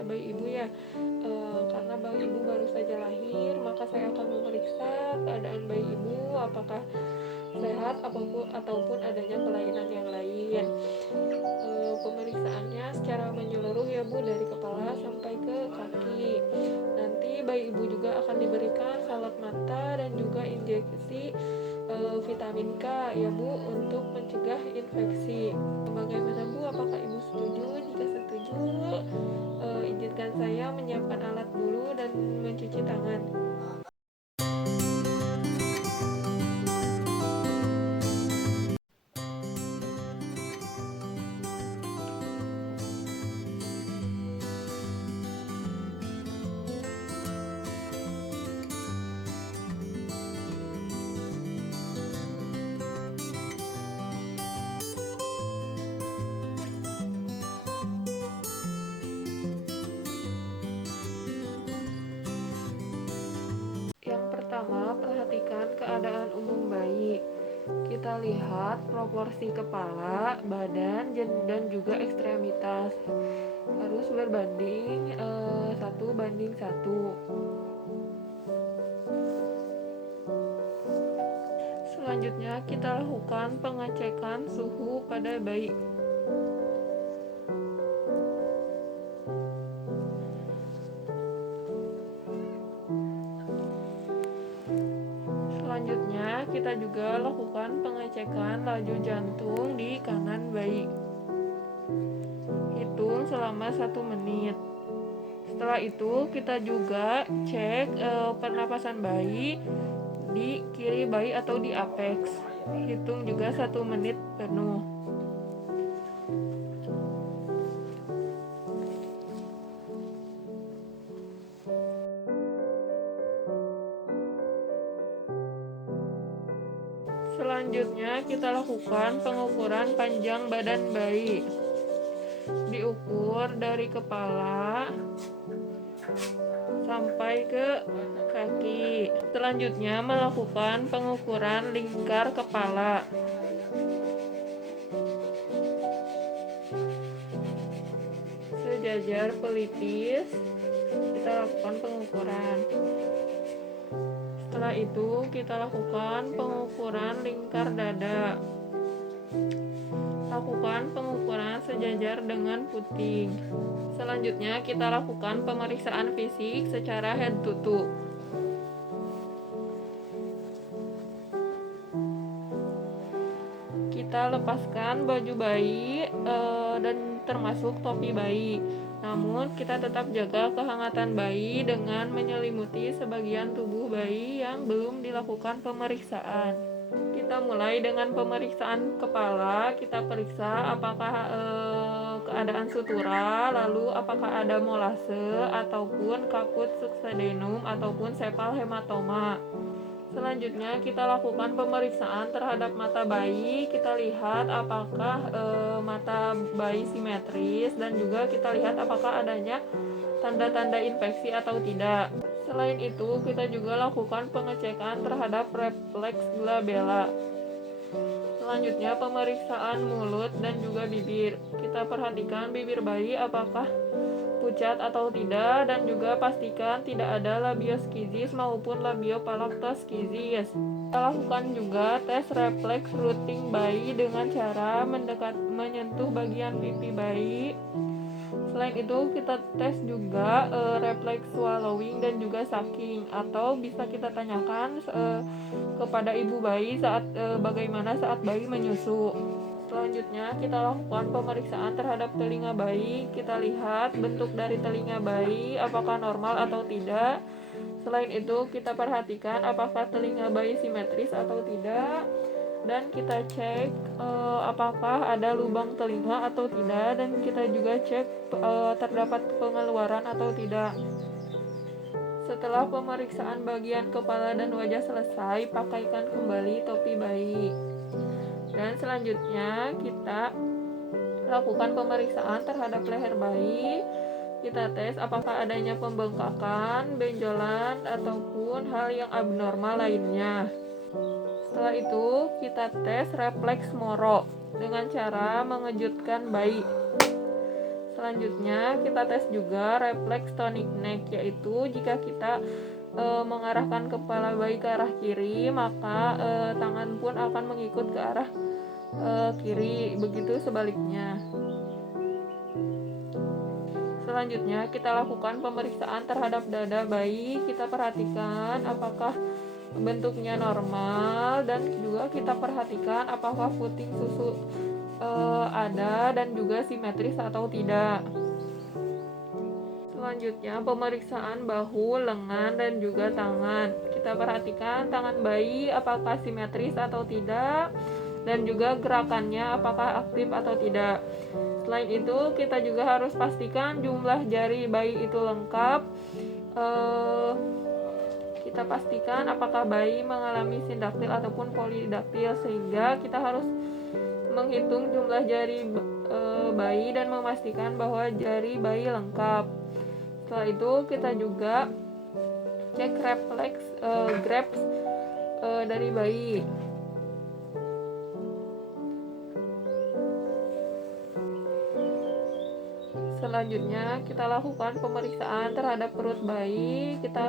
pada bayi ibu ya. Karena bayi ibu baru saja lahir, maka saya akan memeriksa keadaan bayi ibu apakah sehat ataupun adanya kelainan yang lain. Pemeriksaannya secara menyeluruh ya Bu, dari kepala sampai ke kaki. Nanti bayi ibu juga akan diberikan salep mata dan juga injeksi vitamin K ya Bu, untuk mencegah infeksi. Bagaimana Bu, apakah ibu setuju? Jika setuju, izinkan saya menyiapkan alat dulu dan mencuci tangan. Yang pertama, perhatikan keadaan umum bayi. Kita lihat proporsi kepala, badan, dan juga ekstremitas. Harus berbanding 1:1. Selanjutnya, kita lakukan pengecekan suhu pada bayi. Selanjutnya, kita juga lakukan pengecekan laju jantung di kanan bayi. Hitung selama 1 menit. Setelah itu, kita juga cek pernapasan bayi di kiri bayi atau di apex. Hitung juga 1 menit penuh. Selanjutnya, kita lakukan pengukuran panjang badan bayi. Diukur dari kepala sampai ke kaki. Selanjutnya, melakukan pengukuran lingkar kepala. Sejajar pelipis, kita lakukan pengukuran. Setelah itu, kita lakukan pengukuran lingkar dada. Lakukan pengukuran sejajar dengan puting. Selanjutnya, kita lakukan pemeriksaan fisik secara head to toe. Kita lepaskan baju bayi dan termasuk topi bayi. Namun, kita tetap jaga kehangatan bayi dengan menyelimuti sebagian tubuh bayi yang belum dilakukan pemeriksaan. Kita mulai dengan pemeriksaan kepala. Kita periksa apakah keadaan sutura, lalu apakah ada molase ataupun kaput suksedenum ataupun sepal hematoma. Selanjutnya, kita lakukan pemeriksaan terhadap mata bayi. Kita lihat apakah mata bayi simetris, dan juga kita lihat apakah adanya tanda-tanda infeksi atau tidak. Selain itu, kita juga lakukan pengecekan terhadap refleks glabella. Selanjutnya, pemeriksaan mulut dan juga bibir. Kita perhatikan bibir bayi apakah pucat atau tidak, dan juga pastikan tidak ada labioskizis maupun labiopalaktoskizis. Kita lakukan juga tes refleks rooting bayi dengan cara menyentuh bagian pipi bayi. Selain itu, kita tes juga refleks swallowing dan juga sucking, atau bisa kita tanyakan kepada ibu bayi bagaimana saat bayi menyusu. Selanjutnya, kita lakukan pemeriksaan terhadap telinga bayi. Kita lihat bentuk dari telinga bayi apakah normal atau tidak. Selain itu, kita perhatikan apakah telinga bayi simetris atau tidak, dan kita cek apakah ada lubang telinga atau tidak, dan kita juga cek terdapat pengeluaran atau tidak. Setelah pemeriksaan bagian kepala dan wajah selesai, pakaikan kembali topi bayi. Dan selanjutnya, kita lakukan pemeriksaan terhadap leher bayi. Kita tes apakah adanya pembengkakan, benjolan, ataupun hal yang abnormal lainnya. Setelah itu, kita tes refleks Moro dengan cara mengejutkan bayi. Selanjutnya kita tes juga refleks tonic neck, yaitu jika kita mengarahkan kepala bayi ke arah kiri, maka tangan pun akan mengikut ke arah kiri, begitu sebaliknya. Selanjutnya kita lakukan pemeriksaan terhadap dada bayi. Kita perhatikan apakah bentuknya normal, dan juga kita perhatikan apakah puting susu ada dan juga simetris atau tidak. Selanjutnya pemeriksaan bahu, lengan, dan juga tangan. Kita perhatikan tangan bayi apakah simetris atau tidak, dan juga gerakannya apakah aktif atau tidak. Selain itu kita juga harus pastikan jumlah jari bayi itu lengkap. Kita pastikan apakah bayi mengalami sindaktil ataupun polidaktil, sehingga kita harus menghitung jumlah jari bayi dan memastikan bahwa jari bayi lengkap. Setelah itu kita juga cek refleks grabs dari bayi. Selanjutnya kita lakukan pemeriksaan terhadap perut bayi. Kita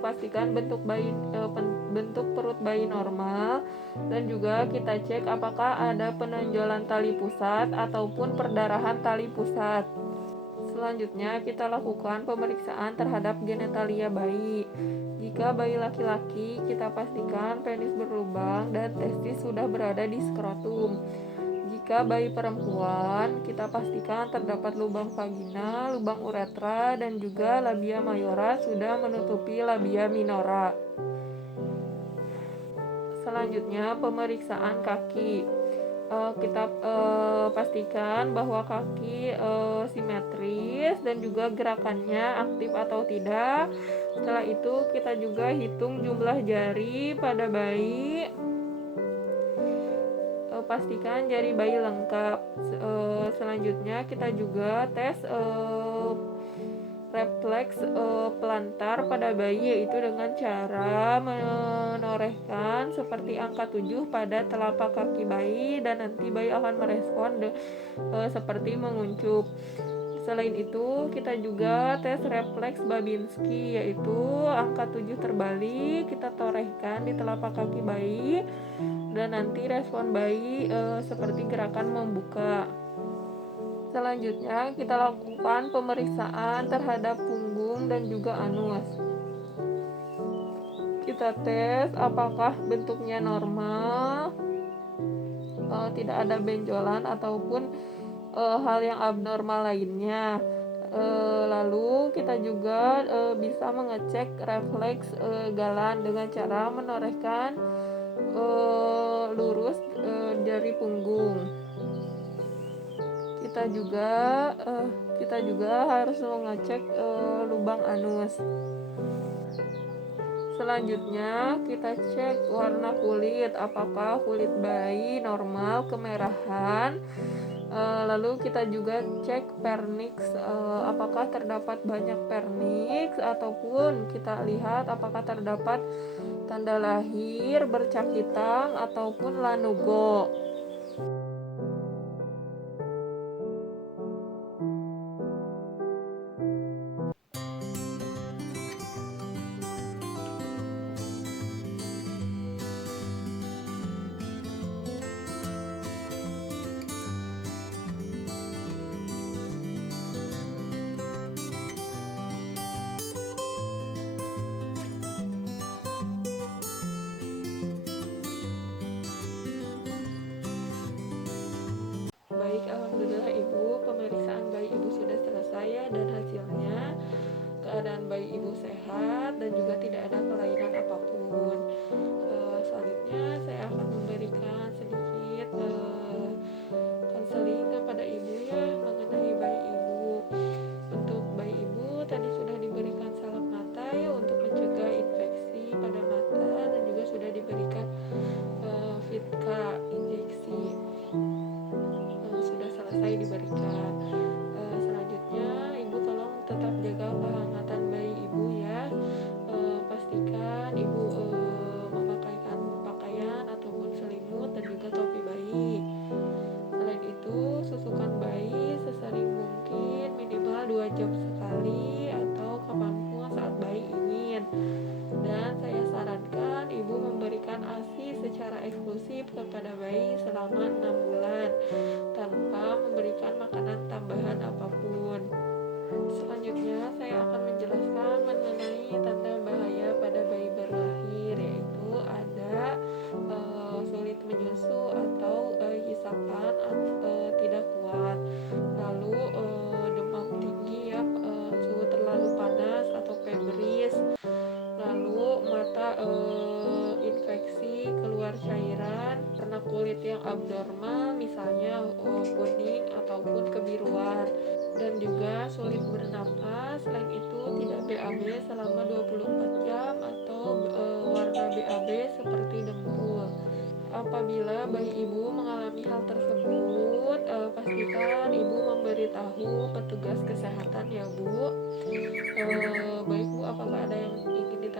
pastikan bentuk perut bayi normal, dan juga kita cek apakah ada penonjolan tali pusat ataupun perdarahan tali pusat. Selanjutnya kita lakukan pemeriksaan terhadap genitalia bayi. Jika bayi laki-laki, kita pastikan penis berlubang dan testis sudah berada di skrotum. Jika bayi perempuan, kita pastikan terdapat lubang vagina, lubang uretra, dan juga labia mayora sudah menutupi labia minora. Selanjutnya pemeriksaan kaki. Kita pastikan bahwa kaki simetris dan juga gerakannya aktif atau tidak. Setelah itu kita juga hitung jumlah jari pada bayi. Pastikan jari bayi lengkap. Selanjutnya kita juga tes refleks pelantar pada bayi, yaitu dengan cara menorehkan seperti angka 7 pada telapak kaki bayi, dan nanti bayi akan merespon seperti menguncup. Selain itu kita juga tes refleks Babinski, yaitu angka 7 terbalik, kita torehkan di telapak kaki bayi, dan nanti respon bayi seperti gerakan membuka. Selanjutnya kita lakukan pemeriksaan terhadap punggung dan juga anus. Kita tes apakah bentuknya normal, tidak ada benjolan ataupun hal yang abnormal lainnya. Lalu kita juga bisa mengecek refleks galan dengan cara menorehkan lurus jari punggung. Kita juga harus mengecek lubang anus. Selanjutnya kita cek warna kulit, apakah kulit bayi normal kemerahan. Lalu kita juga cek vernix, apakah terdapat banyak vernix, ataupun kita lihat apakah terdapat tanda lahir, bercak hitam, ataupun lanugo. Baik, alhamdulillah Ibu, pemeriksaan bayi Ibu sudah selesai ya, dan hasilnya keadaan bayi Ibu sehat dan juga tidak ada kelainan apapun. Selanjutnya saya akan memberikan sedikit konseling kepada Ibu ya mengenai bayi Ibu. Untuk bayi Ibu tadi sudah diberikan salep mata ya untuk mencegah infeksi pada mata, dan juga sudah diberikan Vitka injeksi. Sudah selesai diberikan. Selanjutnya Ibu tolong tetap jaga kehangatan bayi Ibu ya. Pastikan Ibu memakaikan pakaian ataupun selimut dan juga topi bayi. Selain itu susukan bayi sesering mungkin minimal 2 jam sekali atau kapanpun saat bayi ingin. Dan saya sarankan ibu memberikan ASI secara eksklusif kepada bayi selama 6 bulan tanpa memberikan makanan tambahan apapun. Selanjutnya saya akan menjelaskan mengenai tanda bahaya pada bayi baru lahir, yaitu ada sulit menyusu atau hisapan tidak kuat, lalu demam tinggi ya, suhu terlalu panas atau febris, lalu mata infeksi, keluar cairan, warna kulit yang abnormal misalnya kuning ataupun kebiruan, dan juga sulit bernapas. Selain itu tidak BAB selama 24 jam atau warna BAB seperti dempul. Apabila bayi ibu mengalami hal tersebut, pastikan ibu memberitahu petugas kesehatan ya Bu. Baik Bu, apakah ada yang ingin